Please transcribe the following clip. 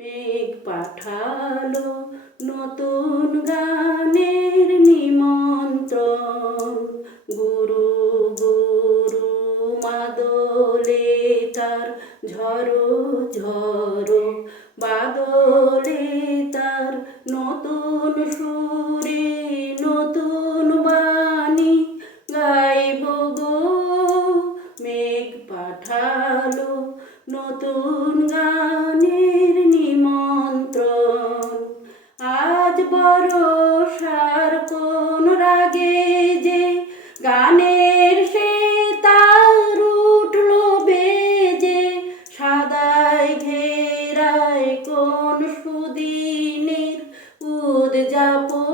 মেঘ পাঠালো নতুন গানের নিমন্ত্রণ, গুরু গুরু মাদলে তার ঝরো ঝরো বাদলে তার নতুন সুরে নতুন বাণী গাইব গো। মেঘ পাঠালো নতুন গানের নিমন্ত্রণ, আজ বর্ষার কোন রাগে যে গানের সে তার উঠল বেজে, সাদায় ঘেরায় কোন সুদিনের উদযাপন।